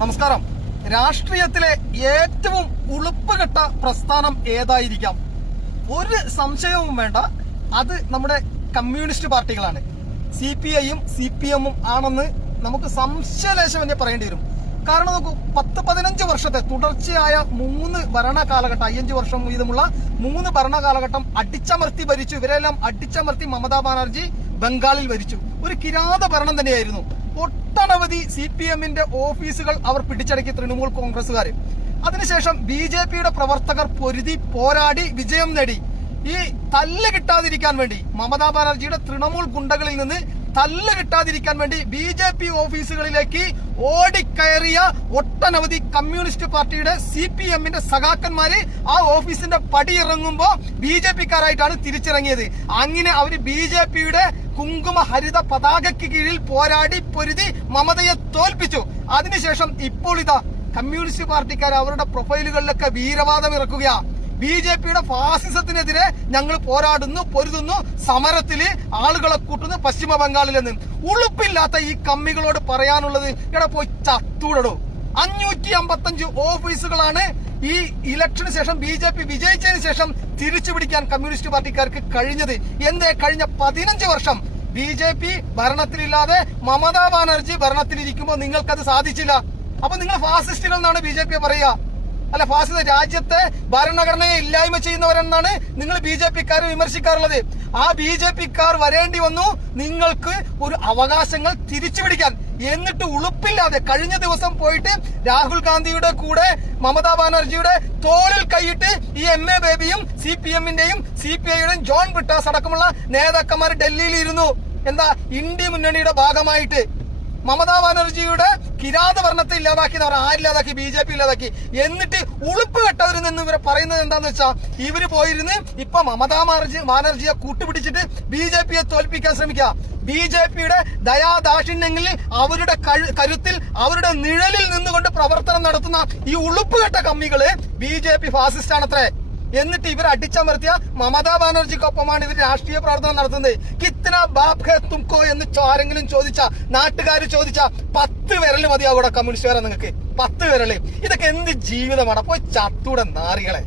നമസ്കാരം. രാഷ്ട്രീയത്തിലെ ഏറ്റവും ഉളുപ്പുകെട്ട പ്രസ്ഥാനം ഏതായിരിക്കാം? ഒരു സംശയവും വേണ്ട, അത് നമ്മുടെ കമ്മ്യൂണിസ്റ്റ് പാർട്ടികളാണ്. CPIയും CPMും ആണെന്ന് നമുക്ക് സംശയലേശം തന്നെ പറയേണ്ടി വരും. കാരണം നോക്കൂ, 10-15 വർഷത്തെ തുടർച്ചയായ 3 ഭരണകാലഘട്ടം, 5 വർഷം വീതമുള്ള 3 ഭരണകാലഘട്ടം അടിച്ചമർത്തി ഭരിച്ചു. ഇവരെല്ലാം അടിച്ചമർത്തി മമതാ ബാനർജി ബംഗാളിൽ ഭരിച്ചു. ഒരു കിരാത ഭരണം തന്നെയായിരുന്നു. ഒട്ടനവധി CPMന്റെ ഓഫീസുകൾ അവർ പിടിച്ചടക്കി തൃണമൂൽ കോൺഗ്രസുകാർ. അതിനുശേഷം BJPയുടെ പ്രവർത്തകർ പൊരുതി പോരാടി വിജയം നേടി. ഈ തല്ല് കിട്ടാതിരിക്കാൻ വേണ്ടി, മമതാ ബാനർജിയുടെ തൃണമൂൽ ഗുണ്ടകളിൽ നിന്ന് തല്ല് കിട്ടാതിരിക്കാൻ വേണ്ടി BJP ഓഫീസുകളിലേക്ക് ഓടിക്കയറിയ ഒട്ടനവധി കമ്മ്യൂണിസ്റ്റ് പാർട്ടിയുടെ CPMന്റെ സഖാക്കന്മാര് ആ ഓഫീസിന്റെ പടിയിറങ്ങുമ്പോ BJPക്കാരായിട്ടാണ് തിരിച്ചിറങ്ങിയത്. അങ്ങനെ അവര് BJPയുടെ കുങ്കുമ ഹരിത പതാകയ്ക്ക് കീഴിൽ പോരാടി പൊരുതി മമതയെ തോൽപ്പിച്ചു. അതിനുശേഷം ഇപ്പോൾ ഇതാ കമ്മ്യൂണിസ്റ്റ് പാർട്ടിക്കാർ അവരുടെ പ്രൊഫൈലുകളിലൊക്കെ വീരവാദം ഇറക്കുക. BJPയുടെ ഫാസിസത്തിനെതിരെ ഞങ്ങൾ പോരാടുന്നു, പൊരുതുന്നു, സമരത്തില് ആളുകളെ കൂട്ടുന്നു പശ്ചിമ ബംഗാളിൽ നിന്ന്. ഉളുപ്പില്ലാത്ത ഈ കമ്മികളോട് പറയാനുള്ളത്, ഇവിടെ പോയി ചത്തൂടോ. 555 ഓഫീസുകളാണ് ഈ ഇലക്ഷന് ശേഷം BJP വിജയിച്ചതിന് ശേഷം തിരിച്ചു പിടിക്കാൻ കമ്മ്യൂണിസ്റ്റ് പാർട്ടിക്കാർക്ക് കഴിഞ്ഞത്. എന്തേ കഴിഞ്ഞ 15 വർഷം BJP ഭരണത്തിലില്ലാതെ മമതാ ബാനർജി ഭരണത്തിലിരിക്കുമ്പോൾ നിങ്ങൾക്കത് സാധിച്ചില്ല? അപ്പൊ നിങ്ങൾ ഫാസിസ്റ്റുകൾ എന്നാണ് BJP പറയുക? അല്ല, ഫാസിസ്റ്റ് രാജ്യത്തെ ഭരണഘടനയെ ഇല്ലായ്മ ചെയ്യുന്നവരെന്നാണ് നിങ്ങൾ BJPക്കാർ വിമർശിക്കാറുള്ളത്. ആ BJPക്കാർ വരേണ്ടി വന്നു നിങ്ങൾക്ക് ഒരു അവകാശങ്ങൾ തിരിച്ചു പിടിക്കാൻ. എന്നിട്ട് ഉളുപ്പില്ലാതെ കഴിഞ്ഞ ദിവസം പോയിട്ട് രാഹുൽ ഗാന്ധിയുടെ കൂടെ മമതാ ബാനർജിയുടെ തോളിൽ കൈയിട്ട് ഈ MA ബേബിയും CPMന്റെയും CPIയുടെയും ജോൺ ബ്രിട്ടാസ് അടക്കമുള്ള നേതാക്കന്മാർ ഡൽഹിയിൽ ഇരുന്നു. എന്താ? ഇന്ത്യ മുന്നണിയുടെ ഭാഗമായിട്ട് മമതാ ബാനർജിയുടെ കിരാത ഭരണത്തെ ഇല്ലാതാക്കിയവർ ആരില്ലാതാക്കി? BJP ഇല്ലാതാക്കി. എന്നിട്ട് ഉളുപ്പ് കെട്ടവരിൽ നിന്ന് ഇവരെ പറയുന്നത് എന്താന്ന് വെച്ചാ, ഇവര് പോയിരുന്ന് ഇപ്പൊ മമതാ ബാനർജിയെ കൂട്ടുപിടിച്ചിട്ട് BJPയെ തോൽപ്പിക്കാൻ ശ്രമിക്കുക. BJPയുടെ ദയാദാക്ഷിണ്യങ്ങളിൽ, അവരുടെ കരുത്തിൽ, അവരുടെ നിഴലിൽ നിന്നുകൊണ്ട് പ്രവർത്തനം നടത്തുന്ന ഈ ഉളുപ്പുകെട്ട കമ്മികള് BJP ഫാസിസ്റ്റ് ആണത്രേ. എന്നിട്ട് ഇവർ അടിച്ചമർത്തിയ മമതാ ബാനർജിക്കൊപ്പമാണ് ഇവർ രാഷ്ട്രീയ പ്രവർത്തനം നടത്തുന്നത്. കിത്തന ബാപ് ഹേ തുംകോ എന്ന് ആരെങ്കിലും ചോദിച്ച, നാട്ടുകാർ ചോദിച്ച 10 വിരല് മതിയാകൂടെ കമ്മ്യൂണിസ്റ്റുകാരെ നിങ്ങൾക്ക്? 10 വിരല്. ഇതൊക്കെ എന്ത് ജീവിതമാണ്? പോയി ചത്തൂടെ നാറികളെ.